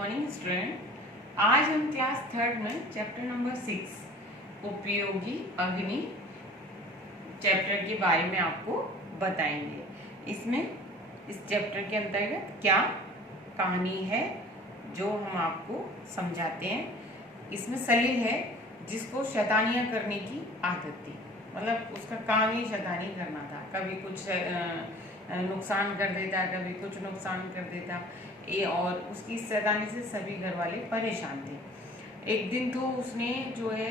Morning student. आज हम class third में चैप्टर नंबर 6 उपयोगी अग्नि चैप्टर के बारे में आपको बताएंगे। इसमें इस चैप्टर के अंतर्गत क्या कहानी है जो हम आपको समझाते हैं। इसमें सलील है जिसको शैतानियाँ करने की आदत थी, मतलब उसका काम ही शैतानी करना था। कभी कुछ नुकसान कर देता, कभी कुछ नुकसान कर देता और उसकी शैतानी से सभी घर वाले परेशान थे। एक दिन तो उसने जो है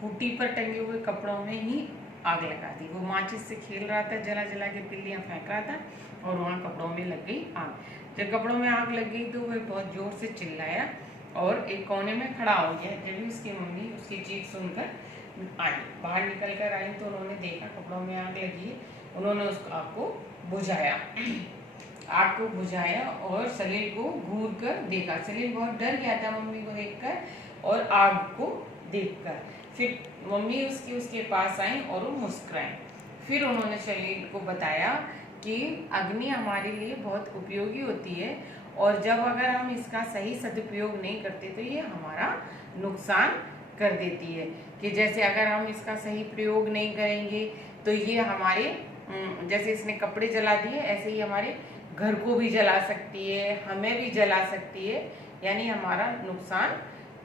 खूंटी पर टंगे हुए कपड़ों में ही आग लगा दी। वो माचिस से खेल रहा था, जला जला के तिल्लियाँ फेंक रहा था और वहाँ कपड़ों में लग गई आग। जब कपड़ों में आग लग गई तो वह बहुत जोर से चिल्लाया और एक कोने में खड़ा हो गया। जब उसकी मम्मी उसकी चीख सुनकर आई, बाहर निकल कर आई तो उन्होंने देखा कपड़ों में आग लगी है। उन्होंने उस आग को बुझाया और सलील को घूर कर देखा। सलील बहुत डर गया था मम्मी को देखकर और आग को देखकर। फिर मम्मी उसके पास आई और वो मुस्कुराई। फिर उन्होंने सलील को बताया कि अग्नि हमारे लिए बहुत उपयोगी होती है और जब अगर हम इसका सही सदुपयोग नहीं करते तो ये हमारा नुकसान कर देती है। कि जैसे अगर हम इसका सही प्रयोग नहीं करेंगे तो ये हमारे जैसे इसने कपड़े जला दिए ऐसे ही हमारे घर को भी जला सकती है, हमें भी जला सकती है, यानी हमारा नुकसान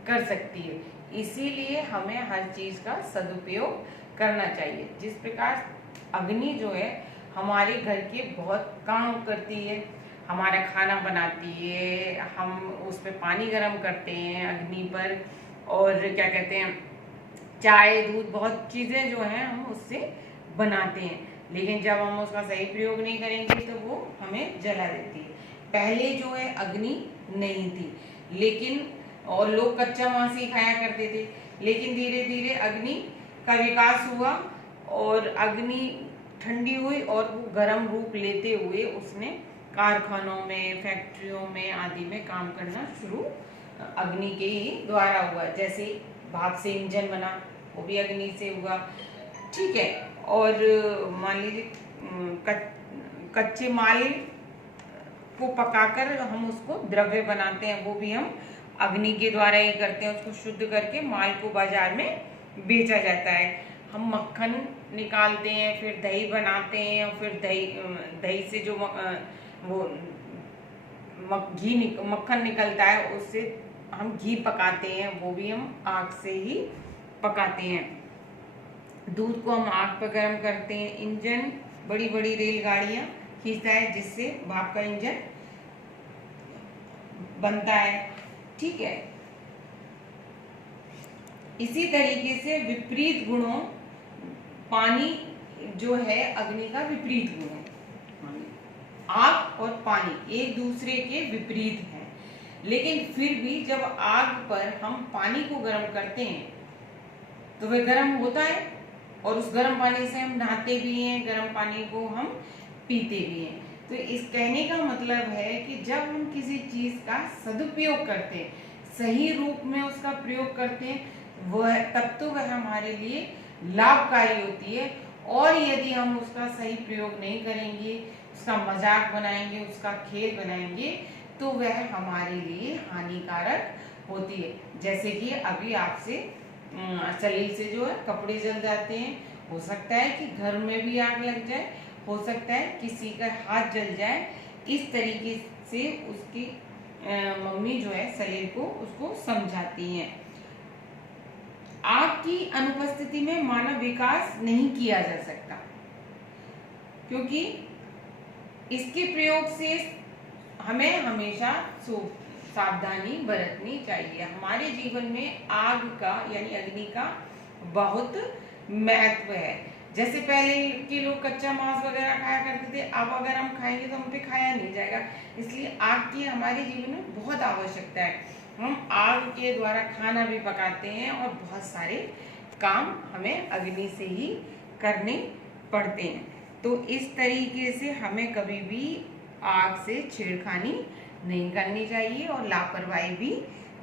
कर सकती है। इसीलिए हमें हर चीज़ का सदुपयोग करना चाहिए। जिस प्रकार अग्नि जो है हमारे घर के बहुत काम करती है, हमारा खाना बनाती है, हम उस पर पानी गर्म करते हैं अग्नि पर, और क्या कहते हैं चाय दूध बहुत चीज़ें जो हैं हम उससे बनाते हैं। लेकिन जब हम उसका सही प्रयोग नहीं करेंगे तो वो हमें जला देती है। पहले जो है अग्नि नहीं थी, लेकिन और लोग कच्चा मांस ही खाया करते थे। लेकिन धीरे धीरे अग्नि का विकास हुआ और अग्नि ठंडी हुई और वो गर्म रूप लेते हुए उसने कारखानों में, फैक्ट्रियों में आदि में काम करना शुरू अग्नि के ही द्वारा हुआ। जैसे भाप से इंजन बना, वो भी अग्नि से हुआ, ठीक है। और मान लीजिए कच्चे माल को पकाकर हम उसको द्रव्य बनाते हैं, वो भी हम अग्नि के द्वारा ही करते हैं। उसको शुद्ध करके माल को बाजार में बेचा जाता है। हम मक्खन निकालते हैं, फिर दही बनाते हैं और फिर दही से जो मक्खन निकलता है उससे हम घी पकाते हैं, वो भी हम आग से ही पकाते हैं। दूध को हम आग पर गर्म करते हैं। इंजन बड़ी बड़ी रेलगाड़ियां खींचता है जिससे भाप का इंजन बनता है, ठीक है। इसी तरीके से विपरीत गुणों, पानी जो है अग्नि का विपरीत गुण है। आग और पानी एक दूसरे के विपरीत हैं, लेकिन फिर भी जब आग पर हम पानी को गर्म करते हैं तो वह गर्म होता है और उस गर्म पानी से हम नहाते भी हैं, गर्म पानी को हम पीते भी हैं। तो इस कहने का मतलब है कि जब हम किसी चीज का सदुपयोग करते हैं, सही रूप में उसका प्रयोग करते हैं, वह तब तो वह हमारे लिए लाभकारी होती है। और यदि हम उसका सही प्रयोग नहीं करेंगे, उसका मजाक बनाएंगे, उसका खेल बनाएंगे, तो वह हमारे लिए हानिकारक होती है। जैसे कि अभी आपसे सलील से जो है कपड़े जल जाते हैं, हो सकता है कि घर में भी आग लग जाए, हो सकता है किसी का हाथ जल जाए। इस तरीके से उसकी मम्मी जो है सलील को उसको समझाती हैं। आग की अनुपस्थिति में मानव विकास नहीं किया जा सकता, क्योंकि इसके प्रयोग से हमें हमेशा सावधानी बरतनी चाहिए। हमारे जीवन में आग का यानी अग्नि का बहुत महत्व है। जैसे पहले के लोग कच्चा मांस वगैरह खाया करते थे, अब अगर हम खाएंगे तो हम पे खाया नहीं जाएगा। इसलिए आग की हमारे जीवन में बहुत आवश्यकता है। हम आग के द्वारा खाना भी पकाते हैं और बहुत सारे काम हमें अग्नि से ही करने पड़ते हैं। तो इस तरीके से हमें कभी भी आग से छेड़खानी नहीं करनी चाहिए और लापरवाही भी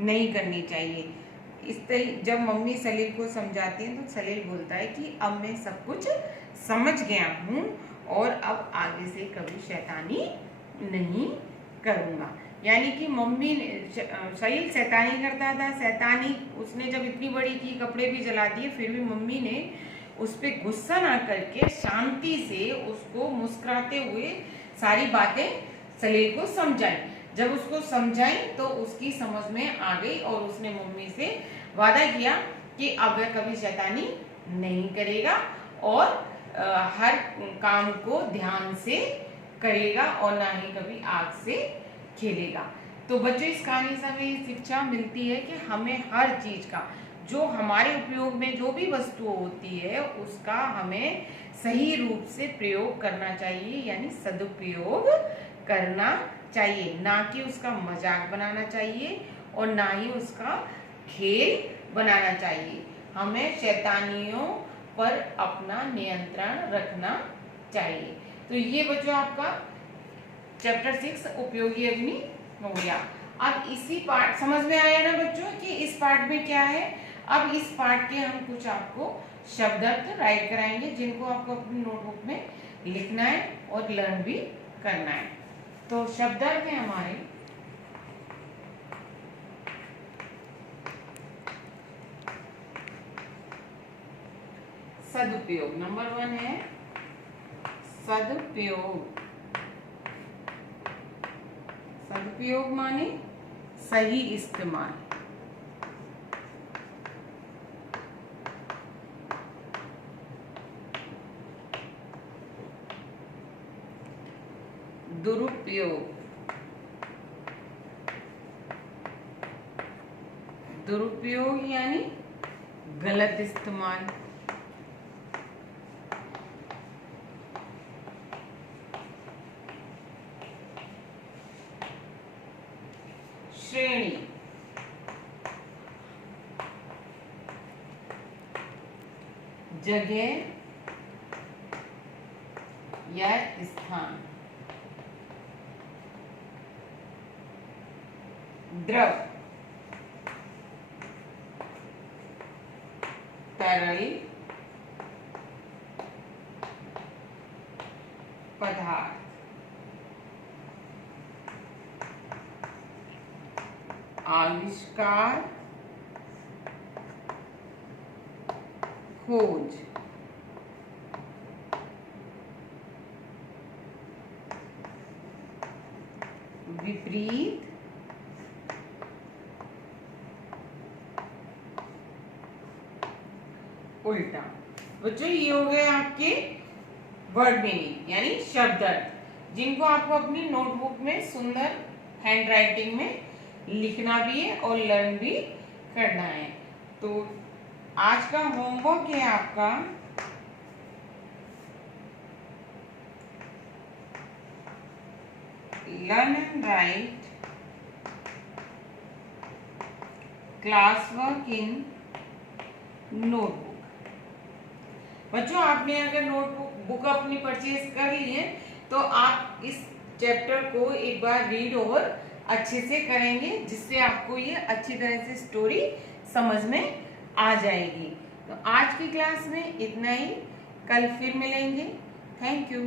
नहीं करनी चाहिए। जब मम्मी सलील को समझाती है तो सलील बोलता है कि अब मैं सब कुछ समझ गया हूँ और अब आगे से कभी शैतानी नहीं करूँगा। यानी कि मम्मी साहिल शैतानी करता था, शैतानी उसने जब इतनी बड़ी की कपड़े भी जला दिए, फिर भी मम्मी ने उस पर गुस्सा ना करके शांति से उसको मुस्कुराते हुए सारी बातें सलील को समझाई। जब उसको समझाई तो उसकी समझ में आ गई और उसने मम्मी से वादा किया कि अब वह कभी शैतानी नहीं करेगा और हर काम को ध्यान से करेगा और ना ही कभी आग से खेलेगा। तो बच्चों, इस कहानी से हमें शिक्षा मिलती है कि हमें हर चीज का, जो हमारे उपयोग में जो भी वस्तु होती है उसका हमें सही रूप से प्रयोग करना चाहिए, यानी सदुपयोग करना चाहिए, ना कि उसका मजाक बनाना चाहिए और ना ही उसका खेल बनाना चाहिए। हमें शैतानियों पर अपना नियंत्रण रखना चाहिए। तो ये बच्चों आपका चैप्टर 6 उपयोगी अग्नि हो गया। अब इसी पार्ट समझ में आया ना बच्चों कि इस पार्ट में क्या है। अब इस पार्ट के हम कुछ आपको शब्दार्थ राइट कराएंगे, जिनको आपको अपनी नोटबुक में लिखना है और लर्न भी करना है। तो शब्दार्थ है हमारे सदुपयोग। नंबर 1 है सदुपयोग। सदुपयोग माने सही इस्तेमाल। दुरुपयोग। दुरुपयोग यानी गलत इस्तेमाल। श्रेणी। जगह या स्थान। द्रव, तरल पदार्थ। आविष्कार, खोज। विपरीत, उल्टा। बच्चों, ये हो गए आपके वर्ड मीनिंग यानी शब्द अर्थ, जिनको आपको अपनी नोटबुक में सुंदर हैंड राइटिंग में लिखना भी है और लर्न भी करना है। तो आज का होमवर्क है आपका learn and right class work in notebook. बच्चों, आपने अगर नोटबुक बुक अपनी परचेज कर ली है तो आप इस चैप्टर को एक बार रीड और अच्छे से करेंगे, जिससे आपको ये अच्छी तरह से स्टोरी समझ में आ जाएगी। तो आज की क्लास में इतना ही, कल फिर मिलेंगे। Thank you.